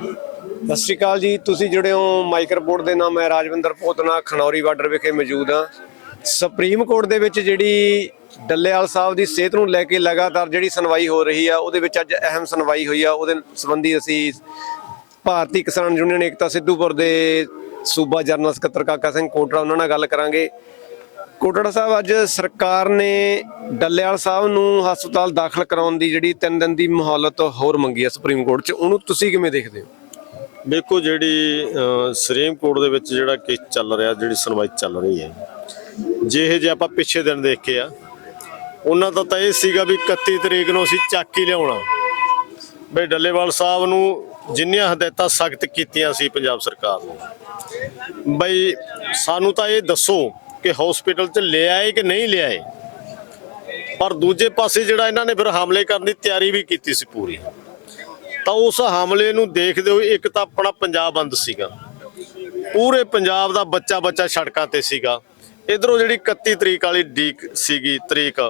ਸਤਿ ਸ਼੍ਰੀ ਅਕਾਲ ਜੀ। ਤੁਸੀਂ ਜਿਹੜੇ ਹੋ ਮਾਈਕ ਰਿਪੋਰਟ ਦੇ ਨਾਮ ਹੈ ਰਾਜਵਿੰਦਰ ਪੋਤਨਾ ਖਨੌਰੀ ਬਾਰਡਰ ਵਿਖੇ ਮੌਜੂਦ ਹਾਂ। ਸੁਪਰੀਮ ਕੋਰਟ ਦੇ ਵਿੱਚ ਜਿਹੜੀ ਡੱਲੇਵਾਲ ਸਾਹਿਬ ਦੀ ਸਿਹਤ ਨੂੰ ਲੈ ਕੇ ਲਗਾਤਾਰ ਜਿਹੜੀ ਸੁਣਵਾਈ ਹੋ ਰਹੀ ਆ, ਉਹਦੇ ਵਿੱਚ ਅੱਜ ਅਹਿਮ ਸੁਣਵਾਈ ਹੋਈ ਆ। ਉਹਦੇ ਸੰਬੰਧੀ ਅਸੀਂ ਭਾਰਤੀ ਕਿਸਾਨ ਯੂਨੀਅਨ ਏਕਤਾ ਸਿੱਧੂਪੁਰ ਦੇ ਸੂਬਾ ਜਨਰਲ ਸਕੱਤਰ ਕਾਕਾ ਸਿੰਘ ਕੋਟੜਾ, ਉਹਨਾਂ ਨਾਲ ਗੱਲ ਕਰਾਂਗੇ। ਕੋਟੜਾ ਸਾਹਿਬ ਅੱਜ ਸਰਕਾਰ ਨੇ ਡੱਲੇਵਾਲ ਸਾਹਿਬ ਨੂੰ ਹਸਪਤਾਲ ਦਾਖਲ ਕਰਾਉਣ ਦੀ ਜਿਹੜੀ 3 ਦਿਨ ਦੀ ਮਹੌਲਤ ਹੋਰ ਮੰਗੀ ਹੈ ਸੁਪਰੀਮ ਕੋਰਟ 'ਚ। ਉਹਨੂੰ ਤੁਸੀਂ ਕਿਵੇਂ ਦੇਖਦੇ ਹੋ? ਦੇਖੋ ਜਿਹੜੀ ਅਹ, ਸੁਪਰੀਮ ਕੋਰਟ ਦੇ ਵਿੱਚ ਜਿਹੜਾ ਕੇਸ ਚੱਲ ਰਿਹਾ ਜਿਹੜੀ ਸੁਣਵਾਈ ਚੱਲ ਰਹੀ ਹੈ ਜਿਹੇ ਜੇ ਆਪਾਂ ਪਿੱਛੇ ਦਿਨ ਦੇਖੇ ਆ ਉਹਨਾਂ ਦਾ ਤਾਂ ਇਹ ਸੀਗਾ ਵੀ 31 ਤਰੀਕ ਨੂੰ ਅਸੀਂ ਚੱਕ ਹੀ ਲਿਆਉਣਾ। ਬਈ ਡੱਲੇਵਾਲ ਸਾਹਿਬ ਨੂੰ ਜਿੰਨੀਆਂ ਹਦਾਇਤਾਂ ਸਖਤ ਕੀਤੀਆਂ ਸੀ ਪੰਜਾਬ ਸਰਕਾਰ ਨੇ। ਬਈ ਸਾਨੂੰ ਤਾਂ ਇਹ ਦੱਸੋ ਕਿ ਹਸਪੀਟਲ 'ਚ ਲਿਆਏ ਕਿ ਨਹੀਂ ਲਿਆਏ ਪਰ ਦੂਜੇ ਪਾਸੇ ਜਿਹੜਾ ਇਹਨਾਂ ਨੇ ਫਿਰ ਹਮਲੇ ਕਰਨ ਦੀ ਤਿਆਰੀ ਵੀ ਕੀਤੀ ਸੀ ਪੂਰੀ। ਤਾਂ ਉਸ ਹਮਲੇ ਨੂੰ ਦੇਖਦੇ ਹੋਏ ਇੱਕ ਤਾਂ ਆਪਣਾ ਪੰਜਾਬ ਬੰਦ ਸੀਗਾ। ਪੂਰੇ ਪੰਜਾਬ ਦਾ ਬੱਚਾ ਬੱਚਾ ਸੜਕਾਂ ਤੇ ਸੀਗਾ। ਇਧਰੋਂ ਜਿਹੜੀ 31 ਤਰੀਕ ਵਾਲੀ ਡੀਕ ਸੀਗੀ ਤਰੀਕ,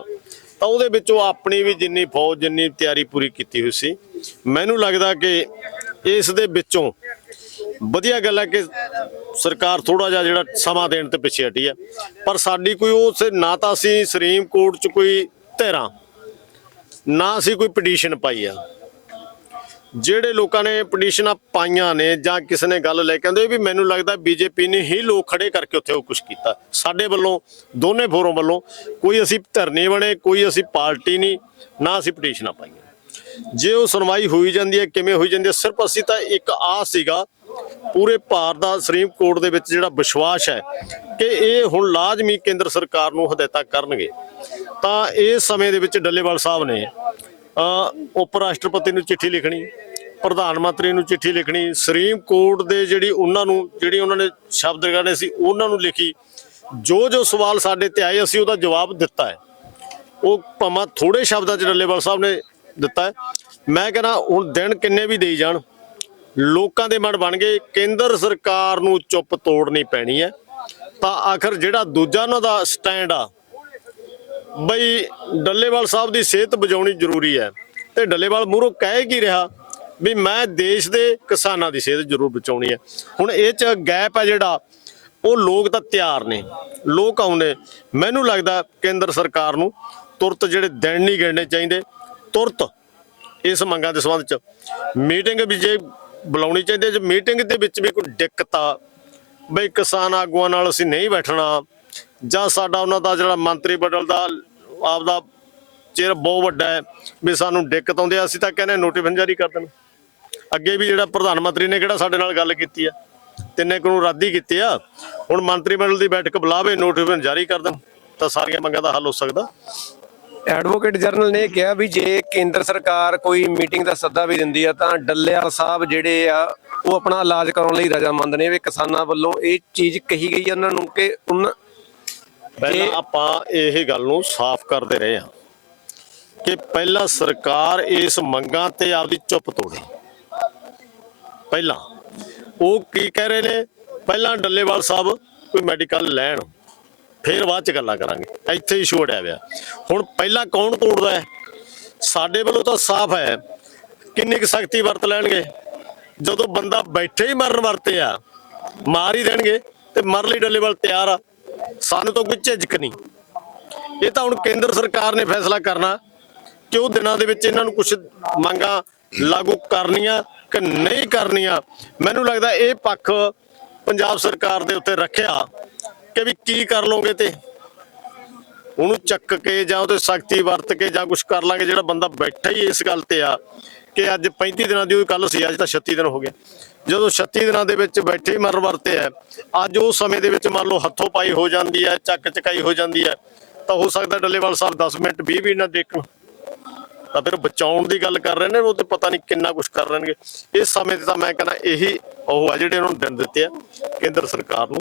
ਤਾਂ ਉਹਦੇ ਵਿੱਚੋਂ ਆਪਣੀ ਵੀ ਜਿੰਨੀ ਫੌਜ ਜਿੰਨੀ ਤਿਆਰੀ ਪੂਰੀ ਕੀਤੀ ਹੋਈ ਸੀ। ਮੈਨੂੰ ਲੱਗਦਾ ਕਿ ਇਸ ਦੇ ਵਿੱਚੋਂ ਵਧੀਆ ਗੱਲ ਹੈ ਕਿ ਸਰਕਾਰ ਥੋੜਾ ਜਿਹਾ ਜਿਹੜਾ ਸਮਾਂ ਦੇਣ ਤੇ ਪਿੱਛੇ ਹਟੀ ਹੈ। ਪਰ ਸਾਡੀ ਕੋਈ ਉਸ, ਨਾ ਤਾਂ ਅਸੀਂ ਸੁਪਰੀਮ ਕੋਰਟ 'ਚ ਕੋਈ ਧਿਰਾਂ, ਨਾ ਅਸੀਂ ਕੋਈ ਪਟੀਸ਼ਨ ਪਾਈ ਆ। ਜਿਹੜੇ ਲੋਕਾਂ ਨੇ ਪਟੀਸ਼ਨਾਂ ਪਾਈਆਂ ਨੇ ਜਾਂ ਕਿਸੇ ਨੇ ਗੱਲ ਲੈ ਕੇ ਆਉਂਦੇ ਵੀ ਮੈਨੂੰ ਲੱਗਦਾ ਬੀਜੇਪੀ ਨੇ ਹੀ ਲੋਕ ਖੜੇ ਕਰਕੇ ਉੱਥੇ ਉਹ ਕੁਝ ਕੀਤਾ। ਸਾਡੇ ਵੱਲੋਂ, ਦੋਨੇ ਫੋਰਮ ਵੱਲੋਂ ਕੋਈ ਅਸੀਂ ਧਰਨੇ ਬਣੇ, ਕੋਈ ਅਸੀਂ ਪਾਰਟੀ ਨਹੀਂ, ਨਾ ਅਸੀਂ ਪਟੀਸ਼ਨਾਂ ਪਾਈਆਂ। ਜੇ ਉਹ ਸੁਣਵਾਈ ਹੋਈ ਜਾਂਦੀ ਹੈ, ਕਿਵੇਂ ਹੋਈ ਜਾਂਦੀ ਹੈ, ਸਿਰਫ ਅਸੀਂ ਤਾਂ ਇੱਕ ਆਸ ਸੀਗਾ ਪੂਰੇ ਭਾਰਤ ਦਾ ਸੁਪਰੀਮ ਕੋਰਟ ਦੇ ਵਿੱਚ ਜਿਹੜਾ ਵਿਸ਼ਵਾਸ ਹੈ ਕਿ ਇਹ ਹੁਣ ਲਾਜ਼ਮੀ ਕੇਂਦਰ ਸਰਕਾਰ ਨੂੰ ਹਦਾਇਤਾਂ ਕਰਨਗੇ। ਤਾਂ ਇਸ ਸਮੇਂ ਦੇ ਵਿੱਚ ਡੱਲੇਵਾਲ ਸਾਹਿਬ ਨੇ ਉਪ ਰਾਸ਼ਟਰਪਤੀ ਨੂੰ ਚਿੱਠੀ ਲਿਖਣੀ, ਪ੍ਰਧਾਨ ਮੰਤਰੀ ਨੂੰ ਚਿੱਠੀ ਲਿਖਣੀ, ਸੁਪਰੀਮ ਕੋਰਟ ਦੇ ਜਿਹੜੀ ਉਹਨਾਂ ਨੂੰ, ਜਿਹੜੀ ਉਹਨਾਂ ਨੇ ਸ਼ਬਦ ਗਾਣੇ ਸੀ, ਉਹਨਾਂ ਨੂੰ ਲਿਖੀ। ਜੋ ਜੋ ਸਵਾਲ ਸਾਡੇ ਤੇ ਆਏ, ਅਸੀਂ ਉਹਦਾ ਜਵਾਬ ਦਿੱਤਾ ਹੈ। ਉਹ ਭਾਵੇਂ ਥੋੜੇ ਸ਼ਬਦਾਂ ਚ ਡੱਲੇਵਾਲ ਸਾਹਿਬ ਨੇ ਦਿੱਤਾ ਹੈ। ਮੈਂ ਕਹਿੰਦਾ ਹੁਣ ਦਿਨ ਕਿੰਨੇ ਵੀ ਦੇਈ ਜਾਣ। ਲੋਕਾਂ ਦੇ ਮਨ ਬਣ ਗਏ, ਕੇਂਦਰ ਸਰਕਾਰ ਨੂੰ ਚੁੱਪ ਤੋੜਨੀ ਪੈਣੀ ਹੈ। ਤਾਂ ਆਖਰ ਜਿਹੜਾ ਦੂਜਾ ਉਹਨਾਂ ਦਾ ਸਟੈਂਡ ਆ, ਬਈ ਡੱਲੇਵਾਲ ਸਾਹਿਬ ਦੀ ਸਿਹਤ ਬਚਾਉਣੀ ਜ਼ਰੂਰੀ ਹੈ। ਤੇ ਡੱਲੇਵਾਲ ਮੂਹਰੋਂ ਕਹਿ ਕੀ ਰਿਹਾ ਵੀ ਮੈਂ ਦੇਸ਼ ਦੇ ਕਿਸਾਨਾਂ ਦੀ ਸਿਹਤ ਜ਼ਰੂਰ ਬਚਾਉਣੀ ਹੈ। ਹੁਣ ਇਹ ਚ ਗੈਪ ਹੈ ਜਿਹੜਾ, ਉਹ ਲੋਕ ਤਾਂ ਤਿਆਰ ਨੇ, ਲੋਕ ਆਉਂਦੇ। ਮੈਨੂੰ ਲੱਗਦਾ ਕੇਂਦਰ ਸਰਕਾਰ ਨੂੰ ਤੁਰਤ ਜਿਹੜੇ ਦਿਨ ਨਹੀਂ ਗਿਣਨੇ ਚਾਹੀਦੇ, ਤੁਰਤ ਇਸ ਮੰਗਾਂ ਦੇ ਸੰਬੰਧ ਚ। ਮੀਟਿੰਗ ਵੀ ਜੇ ਬੁਲਾਉਣੀ ਚਾਹੀਦੀ ਹੈ। ਜੇ ਮੀਟਿੰਗ ਦੇ ਵਿੱਚ ਵੀ ਕੋਈ ਦਿੱਕਤ ਆ, ਬਈ ਕਿਸਾਨ ਆਗੂਆਂ ਨਾਲ ਅਸੀਂ ਨਹੀਂ ਬੈਠਣਾ, ਜਾਂ ਸਾਡਾ ਉਹਨਾਂ ਦਾ ਜਿਹੜਾ ਮੰਤਰੀ ਬਦਲ ਦਾ ਆਪਦਾ ਚਿਹਰਾ ਬਹੁਤ ਵੱਡਾ ਹੈ, ਵੀ ਸਾਨੂੰ ਦਿੱਕਤ ਆਉਂਦੀ ਆ ਅਸੀਂ ਤਾਂ ਕਹਿੰਦੇ ਨੋਟੀਫਿਕੇਸ਼ਨ ਜਾਰੀ ਕਰ ਦੇਣ। ਅੱਗੇ ਵੀ ਜਿਹੜਾ ਪ੍ਰਧਾਨ ਮੰਤਰੀ ਨੇ ਕਿਹੜਾ ਸਾਡੇ ਨਾਲ ਗੱਲ ਕੀਤੀ ਆ, ਤਿੰਨੇ ਕਾਨੂੰਨ ਰੱਦ ਹੀ ਕੀਤੇ ਆ। ਹੁਣ ਮੰਤਰੀ ਮੰਡਲ ਦੀ ਬੈਠਕ ਬੁਲਾਵੇ ਨੋਟੀਫਿਕੇਸ਼ਨ ਜਾਰੀ ਕਰ ਦੇਣ, ਤਾਂ ਸਾਰੀਆਂ ਮੰਗਾਂ ਦਾ ਹੱਲ ਹੋ ਸਕਦਾ। ਐਡਵੋਕੇਟ ਜਨਰਲ ਨੇ ਕਿਹਾ ਵੀ ਜੇ ਕੇਂਦਰ ਸਰਕਾਰ ਕੋਈ ਮੀਟਿੰਗ ਦਾ ਸੱਦਾ ਵੀ ਦਿੰਦੀ ਆ ਤਾਂ ਡੱਲੇਵਾਲ ਸਾਹਿਬ ਜਿਹੜੇ ਆ ਉਹ ਆਪਣਾ ਇਲਾਜ ਕਰਾਉਣ ਲਈ ਰਜਾਮੰਦ ਨੇ। ਵੀ ਕਿਸਾਨਾਂ ਵੱਲੋਂ ਇਹ ਚੀਜ਼ ਕਹੀ ਗਈ ਉਹਨਾਂ ਨੂੰ ਕਿ ਉਹਨਾਂ ਪਹਿਲਾਂ ਆਪਾਂ ਇਹ ਗੱਲ ਨੂੰ ਸਾਫ਼ ਕਰਦੇ ਰਹੇ ਹਾਂ ਕਿ ਪਹਿਲਾਂ ਸਰਕਾਰ ਇਸ ਮੰਗਾਂ ਤੇ ਆਪਦੀ ਚੁੱਪ ਤੋੜੇ। ਪਹਿਲਾਂ ਉਹ ਕੀ ਕਹਿ ਰਹੇ ਨੇ? ਪਹਿਲਾਂ ਡੱਲੇਵਾਲ ਸਾਹਿਬ ਕੋਈ ਮੈਡੀਕਲ ਲੈਣ ਫਿਰ ਬਾਅਦ ਚ ਗੱਲਾਂ ਕਰਾਂਗੇ। ਇੱਥੇ ਹੀ ਛੋੜਿਆ ਪਿਆ ਹੁਣ ਪਹਿਲਾਂ ਕੌਣ ਤੋੜਦਾ ਹੈ? ਸਾਡੇ ਵੱਲੋਂ ਤਾਂ ਸਾਫ਼ ਹੈ। ਕਿੰਨੀ ਕੁ ਸਖਤੀ ਵਰਤ ਲੈਣਗੇ? ਜਦੋਂ ਬੰਦਾ ਬੈਠੇ ਹੀ ਮਰਨ ਵਰਤੇ ਆ, ਮਾਰ ਹੀ ਦੇਣਗੇ ਤੇ ਮਰ ਲਈ ਡੱਲੇਵਾਲ ਤਿਆਰ ਆ। ਸਾਨੂੰ ਤਾਂ ਕੋਈ ਝਿਜਕ ਨਹੀਂ। ਇਹ ਤਾਂ ਹੁਣ ਕੇਂਦਰ ਸਰਕਾਰ ਨੇ ਫੈਸਲਾ ਕਰਨਾ ਕਿ ਉਹ ਦਿਨਾਂ ਦੇ ਵਿੱਚ ਇਹਨਾਂ ਨੂੰ ਕੁਝ ਮੰਗਾਂ ਲਾਗੂ ਕਰਨੀਆਂ ਕਿ ਨਹੀਂ ਕਰਨੀਆਂ। ਮੈਨੂੰ ਲੱਗਦਾ ਇਹ ਪੱਖ ਪੰਜਾਬ ਸਰਕਾਰ ਦੇ ਉੱਤੇ ਰੱਖਿਆ ਕਿ ਵੀ ਕੀ ਕਰ ਲੋਗੇ ਤੇ ਉਹਨੂੰ ਚੱਕ ਕੇ ਜਾਂ ਉਹਦੇ ਸਖਤੀ ਵਰਤ ਕੇ ਜਾਂ ਕੁਝ ਕਰ ਲਾਂਗੇ, ਜਿਹੜਾ ਬੰਦਾ ਬੈਠਾ ਹੀ ਇਸ ਗੱਲ ਤੇ ਆ ਕਿ ਅੱਜ 35 ਦਿਨਾਂ ਦੀ ਉਹ ਕੱਲ ਸੀ, ਅੱਜ ਤਾਂ 36 ਦਿਨ ਹੋ ਗਏ। ਜਦੋਂ 36 ਦਿਨਾਂ ਦੇ ਵਿੱਚ ਬੈਠੇ ਹੀ ਮਰਨ ਵਰਤੇ ਆ, ਅੱਜ ਉਹ ਸਮੇਂ ਦੇ ਵਿੱਚ ਮੰਨ ਲਓ ਹੱਥੋਂ ਪਾਈ ਹੋ ਜਾਂਦੀ ਹੈ ਚੱਕ ਚਕਾਈ ਹੋ ਜਾਂਦੀ ਹੈ ਤਾਂ ਹੋ ਸਕਦਾ ਡੱਲੇਵਾਲ ਸਾਹਿਬ 10 ਮਿੰਟ 20 ਵੀ ਨਾ ਦੇਖਣ ਤਾਂ ਫਿਰ ਬਚਾਉਣ ਦੀ ਗੱਲ ਕਰ ਰਹੇ ਨੇ, ਉਹ ਤੇ ਪਤਾ ਨਹੀਂ ਕਿੰਨਾ ਕੁਝ ਕਰ ਲੈਣਗੇ। ਇਸ ਸਮੇਂ ਤੇ ਤਾਂ ਮੈਂ ਕਹਿੰਦਾ ਇਹੀ ਉਹ ਆ ਜਿਹੜੇ ਉਹਨਾਂ ਨੂੰ ਦਿਨ ਦਿੱਤੇ ਆ, ਕੇਂਦਰ ਸਰਕਾਰ ਨੂੰ।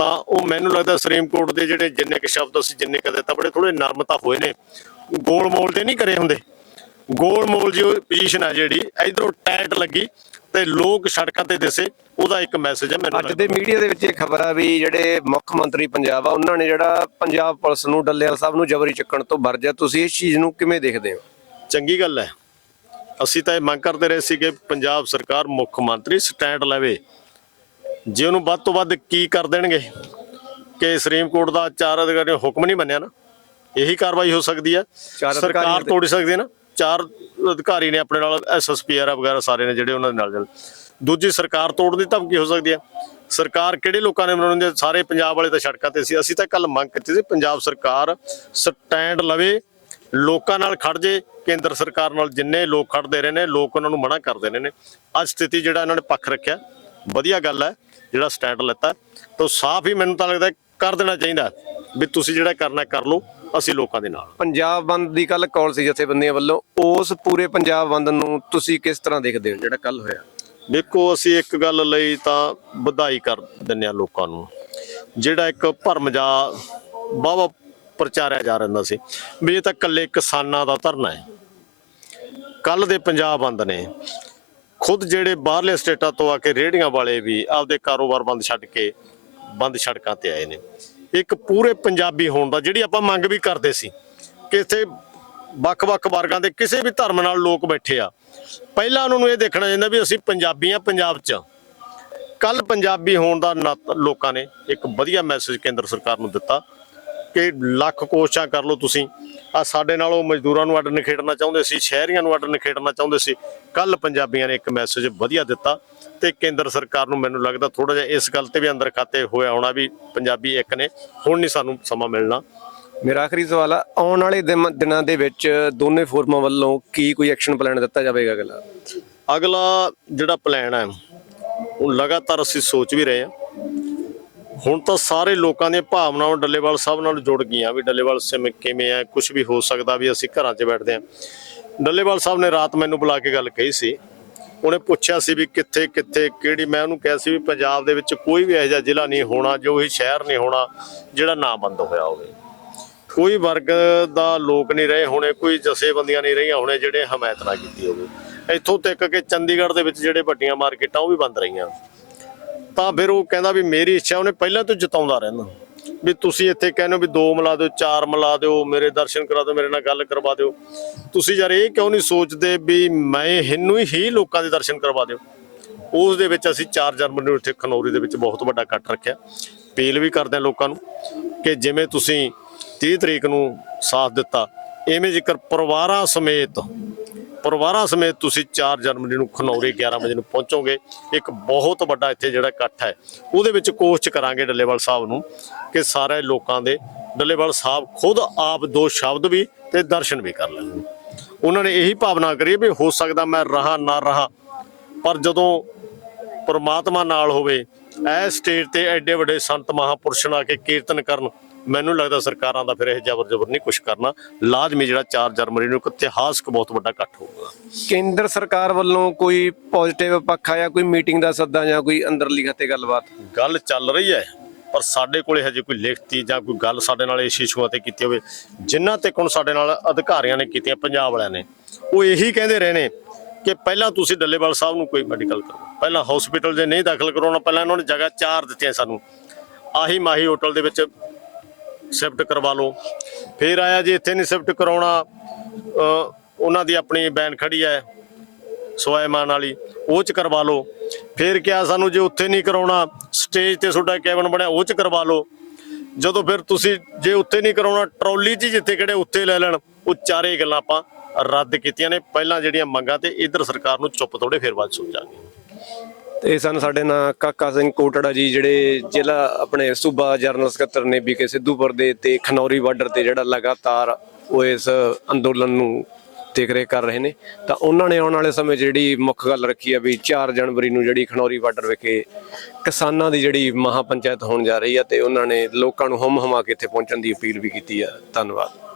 ਤਾਂ ਉਹ ਮੈਨੂੰ ਲੱਗਦਾ ਸੁਪਰੀਮ ਕੋਰਟ ਦੇ ਜਿਹੜੇ ਜਿੰਨੇ ਕੁ ਸ਼ਬਦ ਅਸੀਂ ਜਿੰਨੇ ਕਦੇ ਤਾਂ ਬੜੇ ਥੋੜੇ ਨਰਮਤਾ ਹੋਏ ਨੇ। ਗੋਲ ਮੋਲ ਤੇ ਨਹੀਂ ਕਰੇ ਹੁੰਦੇ। ਗੋਲ ਮੋਲ ਜੀ ਪੋਜੀਸ਼ਨ ਆ ਜਿਹੜੀ ਇਧਰੋਂ ਟਾਈਟ ਲੱਗੀ ਤੇ ਲੋਕ ਸੜਕਾਂ ਤੇ ਦਿਸੇ ਉਹਦਾ ਇੱਕ ਮੈਸੇਜ ਹੈ ਮੈਨੂੰ ਅੱਜ। ਦੇ ਮੀਡੀਆ ਦੇ ਵਿੱਚ ਇਹ ਖਬਰ ਆ ਵੀ ਜਿਹੜੇ ਮੁੱਖ ਮੰਤਰੀ ਪੰਜਾਬ ਆ ਉਹਨਾਂ ਨੇ ਜਿਹੜਾ ਪੰਜਾਬ ਪੁਲਿਸ ਨੂੰ ਡੱਲੇਵਾਲ ਸਾਹਿਬ ਨੂੰ ਜਬਰੀ ਚੱਕਣ ਤੋਂ ਵਰਜਿਆ ਤੁਸੀਂ ਇਸ ਚੀਜ਼ ਨੂੰ ਕਿਵੇਂ ਦੇਖਦੇ ਹੋ? ਚੰਗੀ ਗੱਲ ਹੈ। ਅਸੀਂ ਤਾਂ ਇਹ ਮੰਗ ਕਰਦੇ ਰਹੇ ਸੀ ਕਿ ਪੰਜਾਬ ਸਰਕਾਰ ਮੁੱਖ ਮੰਤਰੀ ਸਟੈਂਡ ਲਵੇ। ਜੇ ਉਹਨੂੰ ਵੱਧ ਤੋਂ ਵੱਧ ਕੀ ਕਰ ਦੇਣਗੇ ਕਿ ਸੁਪਰੀਮ ਕੋਰਟ ਦਾ ਚਾਰ ਅਧਿਕਾਰੀ ਹੁਕਮ ਨਹੀਂ ਮੰਨਿਆ ਨਾ ਇਹੀ ਕਾਰਵਾਈ ਹੋ ਸਕਦੀ ਹੈ। ਸਰਕਾਰ ਤੋੜ ਸਕਦੀ ਹੈ ਨਾ। ਚਾਰ ਅਧਿਕਾਰੀ ਨੇ ਆਪਣੇ ਨਾਲ ਐਸਐਸਪੀ ਆਰ ਵਗੈਰਾ ਸਾਰੇ ਨੇ ਜਿਹੜੇ ਉਹਨਾਂ ਦੇ ਨਾਲ ਜਲ ਦੂਜੀ ਸਰਕਾਰ ਤੋੜਨ ਦੀ ਧਮਕੀ ਹੋ ਸਕਦੀ ਹੈ। ਸਰਕਾਰ ਕਿਹੜੇ ਲੋਕਾਂ ਨੇ ਬਣਾਉਣੀ ਹੈ? ਸਾਰੇ ਪੰਜਾਬ ਵਾਲੇ ਤਾਂ ਸੜਕਾਂ ਤੇ ਸੀ। ਅਸੀਂ ਤਾਂ ਕੱਲ ਮੰਗ ਕੀਤੀ ਸੀ ਪੰਜਾਬ ਸਰਕਾਰ ਸਟੈਂਡ ਲਵੇ ਲੋਕਾਂ ਨਾਲ ਖੜ ਜੇ ਕੇਂਦਰ ਸਰਕਾਰ ਨਾਲ ਜਿੰਨੇ ਲੋਕ ਖੜਦੇ ਰਹੇ ਨੇ ਲੋਕ ਉਹਨਾਂ ਨੂੰ ਮਨਾ ਕਰਦੇ ਨੇ। ਅੱਜ ਸਥਿਤੀ ਜਿਹੜਾ ਇਹਨਾਂ ਨੇ ਪੱਖ ਰੱਖਿਆ ਵਧੀਆ ਗੱਲ ਹੈ। ਜਿਹੜਾ ਸਟੈਂਡ ਲੈਤਾ ਤਾਂ ਸਾਫ਼ ਹੀ ਮੈਨੂੰ ਤਾਂ ਲੱਗਦਾ ਕਰ ਦੇਣਾ ਚਾਹੀਦਾ ਵੀ ਤੁਸੀਂ ਜਿਹੜਾ ਕਰਨਾ ਕਰ ਲਓ ਅਸੀਂ ਲੋਕਾਂ ਦੇ ਨਾਲ ਪੰਜਾਬ ਬੰਦ ਦੀ ਕੱਲ ਕਾਲ ਸੀ ਜਥੇਬੰਦੀਆਂ ਵੱਲੋਂ? ਉਸ ਪੂਰੇ ਪੰਜਾਬ ਬੰਦ ਨੂੰ ਤੁਸੀਂ ਕਿਸ ਤਰ੍ਹਾਂ ਦੇਖਦੇ ਹੋ ਜਿਹੜਾ ਕੱਲ ਹੋਇਆ? ਦੇਖੋ ਅਸੀਂ ਇੱਕ ਗੱਲ ਲਈ ਤਾਂ ਵਧਾਈ ਕਰ ਦਿੰਨੇ ਆ ਲੋਕਾਂ ਨੂੰ। ਜਿਹੜਾ ਇੱਕ ਭਰਮ ਜਾ ਵਾਹਵਾ ਪ੍ਰਚਾਰਿਆ ਜਾ ਰਹਿੰਦਾ ਸੀ ਵੀ ਇਹ ਤਾਂ ਇਕੱਲੇ ਕਿਸਾਨਾਂ ਦਾ ਧਰਨਾ ਹੈ। ਕੱਲ ਦੇ ਪੰਜਾਬ ਬੰਦ ਨੇ ਖੁਦ ਜਿਹੜੇ ਬਾਹਰਲੇ ਸਟੇਟਾਂ ਤੋਂ ਆ ਕੇ ਰੇਹੜੀਆਂ ਵਾਲੇ ਵੀ ਆਪਦੇ ਕਾਰੋਬਾਰ ਬੰਦ ਛੱਡ ਕੇ, ਬੰਦ ਸੜਕਾਂ ਤੇ ਆਏ ਨੇ। ਇੱਕ ਪੂਰੇ ਪੰਜਾਬੀ ਹੋਣ ਦਾ, ਜਿਹੜੀ ਆਪਾਂ ਮੰਗ ਵੀ ਕਰਦੇ ਸੀ ਕਿ ਇੱਥੇ ਵੱਖ-ਵੱਖ ਵਰਗਾਂ ਦੇ ਕਿਸੇ ਵੀ ਧਰਮ ਨਾਲ ਲੋਕ ਬੈਠੇ ਆ, ਪਹਿਲਾਂ ਉਹਨਾਂ ਨੂੰ ਇਹ ਦੇਖਣਾ ਚਾਹੀਦਾ ਵੀ ਅਸੀਂ ਪੰਜਾਬੀ ਆ, ਪੰਜਾਬ 'ਚ ਕੱਲ ਪੰਜਾਬੀ ਹੋਣ ਦਾ ਨੱਤ ਲੋਕਾਂ ਨੇ ਇੱਕ ਵਧੀਆ ਮੈਸੇਜ ਕੇਂਦਰ ਸਰਕਾਰ ਨੂੰ ਦਿੱਤਾ ਕਿ ਲੱਖ ਕੋਸ਼ਿਸ਼ਾਂ ਕਰ ਲਓ ਤੁਸੀਂ। ਆ ਸਾਡੇ ਨਾਲ ਉਹ ਮਜ਼ਦੂਰਾਂ ਨੂੰ ਅੱਡ ਨਿਖੇੜਨਾ ਚਾਹੁੰਦੇ ਸੀ ਸ਼ਹਿਰੀਆਂ ਨੂੰ ਅੱਡ ਨਿਖੇੜਨਾ ਚਾਹੁੰਦੇ ਸੀ। ਕੱਲ ਪੰਜਾਬੀਆਂ ਨੇ ਇੱਕ ਮੈਸੇਜ ਵਧੀਆ ਦਿੱਤਾ ਤੇ ਕੇਂਦਰ ਸਰਕਾਰ ਨੂੰ ਮੈਨੂੰ ਲੱਗਦਾ ਥੋੜਾ ਜਿਹਾ ਇਸ ਗੱਲ ਤੇ ਵੀ ਅੰਦਰ ਖਾਤੇ ਹੋਇਆ ਹੋਣਾ ਵੀ ਪੰਜਾਬੀ ਇੱਕ ਨੇ। ਹੁਣ ਨਹੀਂ ਸਾਨੂੰ ਸਮਾਂ ਮਿਲਣਾ। ਮੇਰਾ ਆਖਰੀ ਸਵਾਲ ਆ ਆਉਣ ਵਾਲੇ ਦਿਨ- ਦਿਨਾਂ ਦੇ ਵਿੱਚ ਦੋਨੇ ਫੋਰਮਾਂ ਵੱਲੋਂ ਕੀ ਕੋਈ ਐਕਸ਼ਨ ਪਲਾਨ ਦਿੱਤਾ ਜਾਵੇਗਾ ਅਗਲਾ? ਅਗਲਾ ਜਿਹੜਾ ਪਲਾਨ ਹੈ ਉਹ ਲਗਾਤਾਰ ਅਸੀਂ ਸੋਚ ਵੀ ਰਹੇ ਹਾਂ। ਹੁਣ ਤਾਂ ਸਾਰੇ ਲੋਕਾਂ ਦੀਆਂ ਭਾਵਨਾਵਾਂ ਡੱਲੇਵਾਲ ਸਾਹਿਬ ਨਾਲ ਜੁੜ ਗਈਆਂ ਵੀ ਡੱਲੇਵਾਲ ਸਿਮ ਕਿਵੇਂ ਹੈ ਕੁਝ ਵੀ ਹੋ ਸਕਦਾ ਵੀ ਅਸੀਂ ਘਰਾਂ 'ਚ ਬੈਠਦੇ ਹਾਂ। ਡੱਲੇਵਾਲ ਸਾਹਿਬ ਨੇ ਰਾਤ ਮੈਨੂੰ ਬੁਲਾ ਕੇ ਗੱਲ ਕਹੀ ਸੀ। ਉਹਨੇ ਪੁੱਛਿਆ ਸੀ ਵੀ ਕਿੱਥੇ ਕਿੱਥੇ, ਕਿਹੜੀ, ਮੈਂ ਉਹਨੂੰ ਕਿਹਾ ਸੀ ਵੀ ਪੰਜਾਬ ਦੇ ਵਿੱਚ ਕੋਈ ਵੀ ਇਹੋ ਜਿਹਾ ਜ਼ਿਲ੍ਹਾ ਨਹੀਂ ਹੋਣਾ, ਜੋ ਇਹ ਸ਼ਹਿਰ ਨਹੀਂ ਹੋਣਾ, ਜਿਹੜਾ ਨਾ ਬੰਦ ਹੋਇਆ ਹੋਵੇ। ਕੋਈ ਵਰਗ ਦਾ ਲੋਕ ਨਹੀਂ ਰਹੇ ਹੋਣੇ, ਕੋਈ ਜਥੇਬੰਦੀਆਂ ਨਹੀਂ ਰਹੀਆਂ ਹੋਣੇ, ਜਿਹੜੇ ਹਮਾਇਤ ਨਾ ਕੀਤੀ ਹੋਵੇ। ਇੱਥੋਂ ਤੱਕ ਕਿ ਚੰਡੀਗੜ੍ਹ ਦੇ ਵਿੱਚ ਜਿਹੜੇ ਵੱਡੀਆਂ ਮਾਰਕੀਟਾਂ, ਉਹ ਵੀ ਬੰਦ ਰਹੀਆਂ। ਤਾਂ ਫਿਰ ਉਹ ਕਹਿੰਦਾ ਵੀ ਮੇਰੀ ਇੱਛਾ, ਉਹਨੇ ਪਹਿਲਾਂ ਤੋਂ ਜਿਤਾਉਂਦਾ ਰਹਿੰਦਾ। ਵੀ ਤੁਸੀਂ ਇੱਥੇ ਕਹਿੰਦੇ ਹੋ ਵੀ ਦੋ ਮਿਲਾ ਦਿਓ, ਚਾਰ ਮਿਲਾ ਦਿਓ, ਮੇਰੇ ਦਰਸ਼ਨ ਕਰਾ ਦਿਓ, ਮੇਰੇ ਨਾਲ ਗੱਲ ਕਰਵਾ ਦਿਓ। ਤੁਸੀਂ ਯਾਰ ਇਹ ਕਿਉਂ ਨਹੀਂ ਸੋਚਦੇ ਵੀ ਮੈਂ ਇਹਨੂੰ ਹੀ ਲੋਕਾਂ ਦੇ ਦਰਸ਼ਨ ਕਰਵਾ ਦਿਓ? ਉਸ ਦੇ ਵਿੱਚ ਅਸੀਂ 4 ਜਨਵਰੀ ਨੂੰ ਇੱਥੇ ਖਨੌਰੀ ਦੇ ਵਿੱਚ ਬਹੁਤ ਵੱਡਾ ਇਕੱਠ ਰੱਖਿਆ। ਅਪੀਲ ਵੀ ਕਰਦੇ ਹਾਂ ਲੋਕਾਂ ਨੂੰ ਕਿ ਜਿਵੇਂ ਤੁਸੀਂ 30 ਤਰੀਕ ਨੂੰ ਸਾਥ ਦਿੱਤਾ ਐਵੇਂ ਜੇਕਰ ਪਰਿਵਾਰਾਂ ਸਮੇਤ ਪਰਿਵਾਰਾਂ ਸਮੇਤ ਤੁਸੀਂ 4 ਜਨਵਰੀ ਨੂੰ ਖਨੌਰੀ 11 ਵਜੇ ਨੂੰ ਪਹੁੰਚੋਗੇ। ਇੱਕ ਬਹੁਤ ਵੱਡਾ ਇੱਥੇ ਜਿਹੜਾ ਇਕੱਠ ਹੈ, ਉਹਦੇ ਵਿੱਚ ਕੋਸ਼ਿਸ਼ ਕਰਾਂਗੇ ਡੱਲੇਵਾਲ ਸਾਹਿਬ ਨੂੰ ਕਿ ਸਾਰੇ ਲੋਕਾਂ ਦੇ, ਡੱਲੇਵਾਲ ਸਾਹਿਬ ਖੁਦ ਆਪ ਦੋ ਸ਼ਬਦ ਵੀ ਤੇ ਦਰਸ਼ਨ ਵੀ ਕਰ ਲੈਣ। ਉਹਨਾਂ ਨੇ ਇਹੀ ਭਾਵਨਾ ਕਰੀ ਵੀ ਹੋ ਸਕਦਾ ਮੈਂ ਰਹਾ ਨਾ ਰਹਾ, ਪਰ ਜਦੋਂ ਪਰਮਾਤਮਾ ਨਾਲ ਹੋਵੇ ਐ ਸਟੇਜ ਤੇ ਐਡੇ ਵੱਡੇ ਸੰਤ ਮਹਾਪੁਰਸ਼ ਆ ਕੇ ਕੀਰਤਨ ਕਰਨ ਮੈਨੂੰ ਲੱਗਦਾ ਸਰਕਾਰਾਂ ਦਾ ਫਿਰ ਇਹ ਜ਼ਬਰ ਜ਼ਬਰ ਨਹੀਂ ਕੁਝ ਕਰਨਾ। ਲਾਜ਼ਮੀ ਜਿਹੜਾ 4 ਜਨਵਰੀ ਨੂੰ ਇੱਕ ਇਤਿਹਾਸਕ ਬਹੁਤ ਵੱਡਾ ਇਕੱਠ ਹੋਊਗਾ। ਕੇਂਦਰ ਸਰਕਾਰ ਵੱਲੋਂ ਕੋਈ ਪੋਜ਼ਿਟਿਵ ਪੱਖ ਆਇਆ ਕੋਈ ਮੀਟਿੰਗ ਦਾ ਸੱਦਾ ਜਾਂ ਕੋਈ ਅੰਦਰਲੀ ਖਤੇ ਗੱਲਬਾਤ? ਗੱਲ ਚੱਲ ਰਹੀ ਹੈ ਪਰ ਸਾਡੇ ਕੋਲੇ ਹਜੇ ਕੋਈ ਲਿਖਤੀ ਜਾਂ ਕੋਈ ਗੱਲ ਸਾਡੇ ਨਾਲ ਇਸ ਇਸ਼ੂਆਂ ਤੇ ਕੀਤੀ ਹੋਵੇ ਜਿਨ੍ਹਾਂ ਤੇ ਹੁਣ ਸਾਡੇ ਨਾਲ ਅਧਿਕਾਰੀਆਂ ਨੇ ਕੀਤੀਆਂ ਪੰਜਾਬ ਵਾਲਿਆਂ ਨੇ ਉਹ ਇਹੀ ਕਹਿੰਦੇ ਰਹੇ ਨੇ ਕਿ ਪਹਿਲਾਂ ਤੁਸੀਂ ਡੱਲੇਵਾਲ ਸਾਹਿਬ ਨੂੰ ਕੋਈ ਮੈਡੀਕਲ ਕਰੋ ਪਹਿਲਾਂ ਹਸਪੀਟਲ ਜੇ ਨਹੀਂ ਦਾਖਲ ਕਰਾਉਣਾ ਪਹਿਲਾਂ ਇਹਨਾਂ ਨੇ ਜਗ੍ਹਾ ਚਾਰ ਦਿੱਤੀਆਂ ਸਾਨੂੰ। ਆਹੀ ਮਾਹੀ ਹੋਟਲ ਦੇ ਵਿੱਚ ਸ਼ਿਫਟ ਕਰਵਾ ਲਓ। ਫਿਰ ਆਇਆ ਜੀ ਇੱਥੇ ਨਹੀਂ ਸ਼ਿਫਟ ਕਰਾਉਣਾ ਉਹਨਾਂ ਦੀ ਆਪਣੀ ਬੈਨ ਖੜੀ ਹੈ ਸਵਾਇਮਾਨ ਵਾਲੀ, ਉਹ ਚ ਕਰਵਾ ਲਓ। ਫਿਰ ਕਿਹਾ ਸਾਨੂੰ ਜੇ ਉੱਥੇ ਨਹੀਂ ਕਰਾਉਣਾ, ਸਟੇਜ ਤੇ ਤੁਹਾਡਾ ਕੈਬਨ ਬਣਿਆ, ਉਹ ਚ ਕਰਵਾ ਲਓ। ਜਦੋਂ ਫਿਰ ਤੁਸੀਂ ਜੇ ਉੱਥੇ ਨਹੀਂ ਕਰਾਉਣਾ, ਟਰੋਲੀ 'ਚ ਜਿੱਥੇ ਕਿਹੜੇ ਉੱਥੇ ਲੈ ਲੈਣ। ਉਹ ਚਾਰੇ ਗੱਲਾਂ ਆਪਾਂ ਰੱਦ ਕੀਤੀਆਂ ਨੇ। ਪਹਿਲਾਂ ਜਿਹੜੀਆਂ ਮੰਗਾਂ ਤੇ ਇਧਰ ਸਰਕਾਰ ਨੂੰ ਚੁੱਪ ਤੋੜੇ ਫਿਰ ਬਾਅਦ ਸੋਚਾਂਗੇ। ਤੇ ਸਨ ਸਾਡੇ ਨਾਲ ਕਾਕਾ ਸਿੰਘ ਕੋਟੜਾ ਜੀ, ਜਿਹੜੇ ਜ਼ਿਲ੍ਹਾ ਆਪਣੇ ਸੂਬਾ ਜਰਨਲ ਸਕੱਤਰ ਨੇ ਬੀਕੇ ਸਿੱਧੂਪੁਰ ਦੇ ਤੇ ਖਨੌਰੀ ਬਾਰਡਰ ਤੇ ਜਿਹੜਾ ਲਗਾਤਾਰ ਉਹ ਇਸ ਅੰਦੋਲਨ ਨੂੰ ਦੇਖ ਰੇਖ ਕਰ ਰਹੇ ਨੇ। ਤਾਂ ਉਹਨਾਂ ਨੇ ਆਉਣ ਵਾਲੇ ਸਮੇਂ 'ਚ ਜਿਹੜੀ ਮੁੱਖ ਗੱਲ ਰੱਖੀ ਆ ਵੀ 4 ਜਨਵਰੀ ਨੂੰ ਜਿਹੜੀ ਖਨੌਰੀ ਬਾਰਡਰ ਵਿਖੇ ਕਿਸਾਨਾਂ ਦੀ ਜਿਹੜੀ ਮਹਾ ਪੰਚਾਇਤ ਹੋਣ ਜਾ ਰਹੀ ਆ ਤੇ ਉਹਨਾਂ ਨੇ ਲੋਕਾਂ ਨੂੰ ਹਮ ਹਮਾ ਕੇ ਇੱਥੇ ਪਹੁੰਚਣ ਦੀ ਅਪੀਲ ਵੀ ਕੀਤੀ ਆ। ਧੰਨਵਾਦ।